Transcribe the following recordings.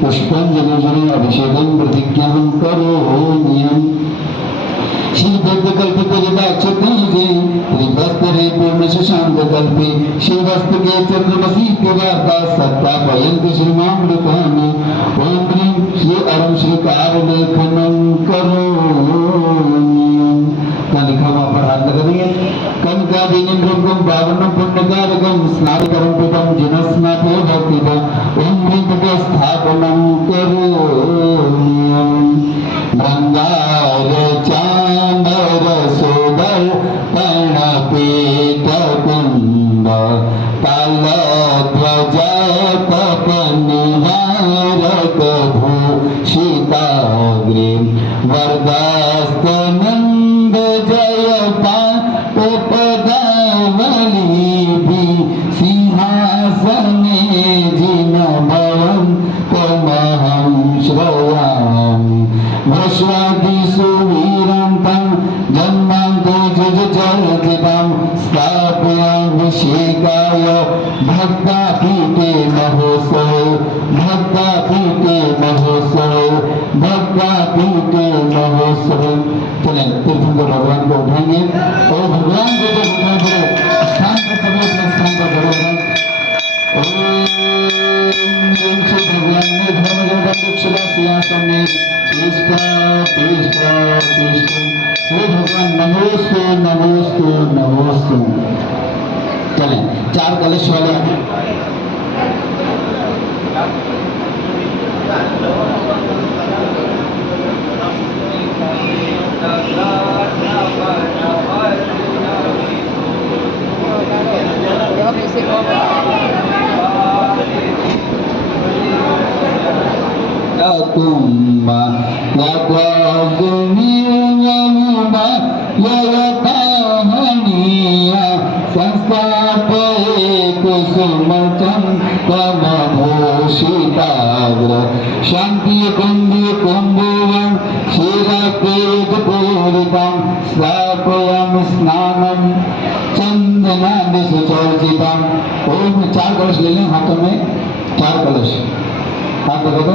पुष्पांजलि अभिषेकं प्रतिज्ञां करोम्यहम् शीतकल्पितलिदाक्षतैजे त्रिभस्तरे पूर्णशशाङ्ककल्पे शिवस्तके चन्द्रमसीतिवार्ता सत्तापयन्ति श्रीमामृतानि ॐ ह्रीं श्री अरुण श्रीकारलेखनं करोम्यहम्। क्या लिखा हुआ पर हाथ लगा देंगे। कनकादीनं रूपं पावनं पुण्यकारकं स्नानकरं पिबं जिनस्नातो भक्तिदं ॐ ह्रीं स्थापनं करोम्यहम्। भृङ्गार चामर सुदर कर्णपीठकुण्ड तालध्वज कपनिहारक भूषिताग्रे वरदास्तनन्द जय पापदावलीभि सिंहासने जिनभवं त्वमहं श्रयामि वृष्वादिसुवीरन्तं जन्मान्ते जुजचरितं स्थापयाभिषेकाय भक्तापीठे महोत्सवे भक्तापीठे महोत्सवे भक्तापीठे महोत्सवे। चलें तीर्थंकर भगवान को उठाएंगे और भगवान को जब उठाएंगे स्थान पर सभी अपने स्थान पर भगवान भगवान ने धर्मजन सिंहासन में हे भगवान नमोस्तु नमोस्तु नमोस्तु। चलें चार कलश वाले Tumma Yagwagumiyamuma Yagatahaniya Sanstape Kusumacham Kamabhushitagra Shanti Kundi Kumbuvam Shirapet Puritam Slapayam Snanam Chandana Sucharjitam। ओम चार कलश ले लें हाथों में चार कलश हाथ लगा दो।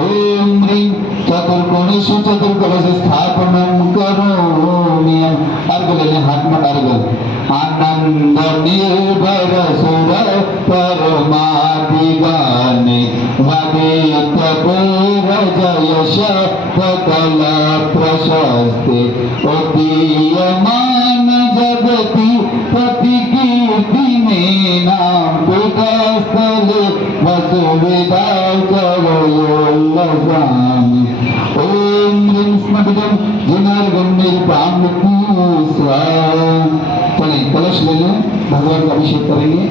ओम ह्रीं चतुर्कोणेषु चतुर्कलश स्थापनं करोम्यहम्। अर्घ ले लें हाथ में अर्घ। आनंद निर्भर सुर परमाधिगाने वादित पूर जयश सकल प्रशस्ते उदीयमान जगति पति कीर्ति में नाम पुगस्थले वसुविदा कवयोल्लसामि। ओम ह्रीं स्मृतं जिनार्गं निर्पाम्यकु स्वाहा। चलें कलश ले लें भगवान का अभिषेक करेंगे।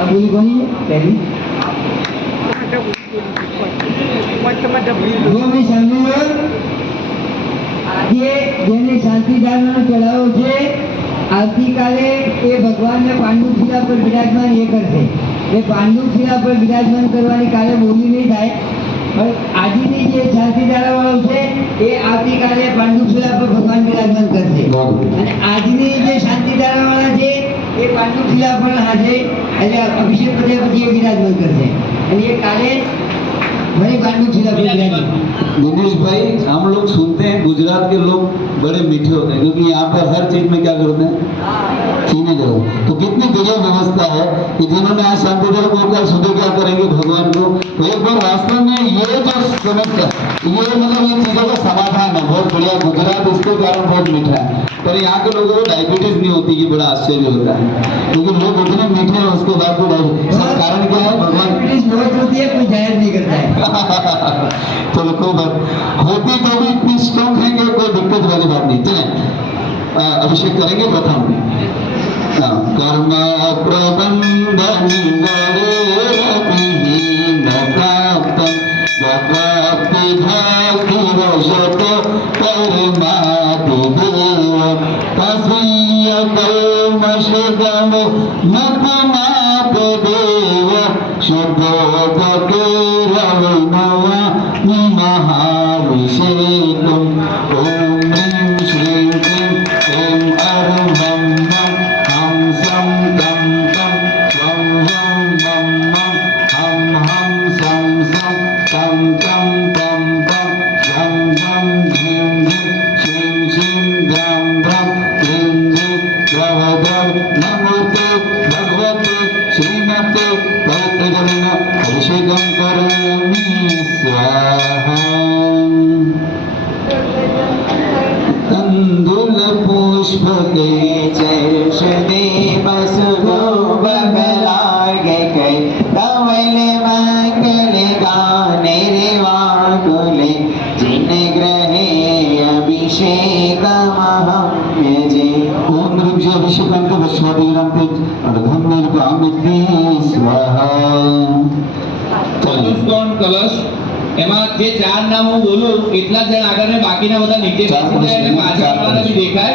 अब बोली कौन है पहली આજે જેને શાંતિદાનનો ચડાવો છે આવતીકાલે એ ભગવાનને પાંડુશિલા પર બિરાજમાન એ કરશે। એ પાંડુશિલા પર બિરાજમાન કરવાની કાલે બોલી નહીં થાય પણ આજની જે શાંતિદારાવાળો છે એ આવતીકાલે પાંડુશિલા પર ભગવાન બિરાજમાન કરશે અને આજની જે શાંતિદારાવાળા છે એ પાંડુશિલા પર આજે અભિષેક કર્યા પછી એ બિરાજમાન કરશે અને એ કાલે वही पांडुशिला पर बिराजमान। दिनेश भाई हम लोग सुनते हैं गुजरात के लोग बड़े मीठे होते हैं क्योंकि यहाँ पर हर चीज में क्या करते हैं चीनी जरूर। तो कितनी गजब व्यवस्था है कि जिन्होंने आज शांतिदेव बोलकर सुबह क्या करेंगे भगवान को। तो एक बार वास्तव में ये जो समस्या ये मतलब ये चीजों का समाधान है बहुत बढ़िया। गुजरात इसके कारण बहुत मीठा है पर यहाँ के लोगों को डायबिटीज नहीं होती ये बड़ा आश्चर्य होता है क्योंकि लोग इतने मीठे हैं उसके बाद भी कारण क्या है भगवान बहुत होती है कोई जाहिर नहीं करता है। चलो कोई बात होती तो भी इतनी स्ट्रॉन्ग है कि कोई दिक्कत वाली बात नहीं। चलें अभिषेक करेंगे प्रथम कर्म प्रबंधन कामिति स्वाहा ચતુષ્કોણ કલશ એમાં જે ચાર નામ હું બોલું એટલા જ જણ આગળ ને બાકીના બધા નીચે ચાર બેસી જાય અને કલશ, પાછળવાળાને બી દેખાય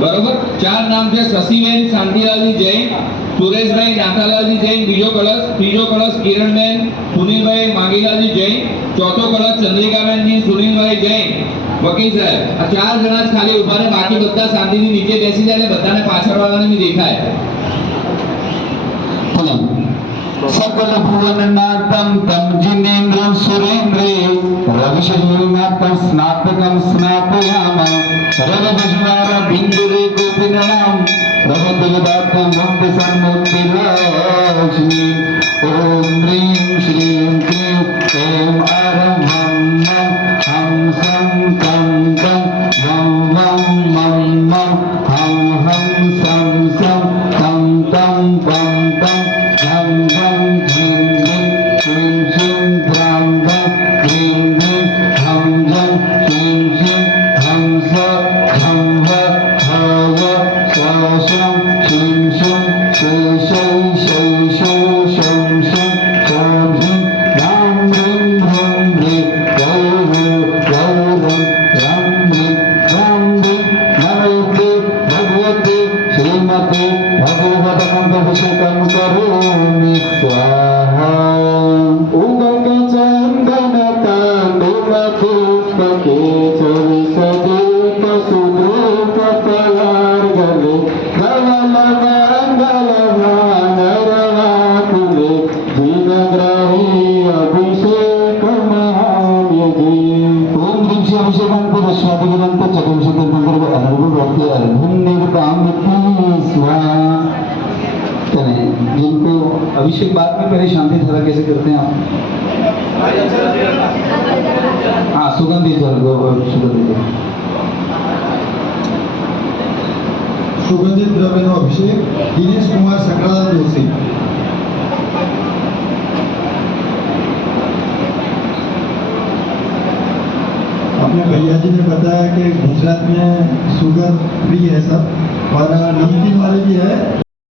બરોબર ચાર નામ છે શશીબેન શાંતિલાલજી જૈન સુરેશભાઈ નાથાલાલજી જૈન બીજો કલશ ત્રીજો કલશ કિરણબેન સુનિલભાઈ માંગીલાલજી જૈન ચોથો કલશ ચંદ્રિકાબેનજી સુનિલભાઈ જૈન વકીલ સાહેબ આ ચાર જણા જ ખાલી ઉભા ને બાકી બધા શાંતિથી નીચે બેસી જાય અને બધાને પાછળવાળાને બી દેખાય सकल भुवननाथं तं जिनेन्द्रं सुरेन्द्रे रविशरीनाथं स्नातकं स्नापयामः रवभजनार बिन्दुरे गोपिनां रवदलदातं वन्दे सन्मुक्तिलक्ष्मी ॐ ह्रीं श्रीं क्लीं ऐं आरं हं मं हं सं तं तं वं वं मं मं हं हं सं सं तं तं वं तं झं झं झीं झीं क्लीं क्लीं द्रां द्रां क्लीं क्लीं हं झं क्लीं क्लीं हं स झं व ह व स शं क्लीं शुं शै शै शै शौ शं शं शं ह्रीं रां ह्रीं ह्रं ह्रीं रौ रौ रौ रं रं ह्रीं रां ह्रीं नमस्ते भगवते श्रीमते भगवतमन्तभिषेकं करोमि स्वाहा उदकचन्दनताण्डुलपुष्पके च विशदेकसुधूपफलार्गले धवलमङ्गलवानरवाकुले दीनग्राही अभिषेकमहाम्यजे ॐ ह्रीं श्री अभिषेकान्त स्वादिगरान्त चतुर्विंशतिर्नम्बर अनर्गुणवाक्य अर्धन्यकामिति स्वाहा करें जिनको अभिषेक बाद में पहले शांति धारा कैसे करते हैं आप हाँ सुगंधित जल सुगंधित जल સુગંધિત દ્રવ્યનો અભિષેક દિનેશ કુમાર सकराल जोशी। अपने भैया जी ने बताया कि गुजरात में शुगर फ्री है सब और नमकीन वाले भी है।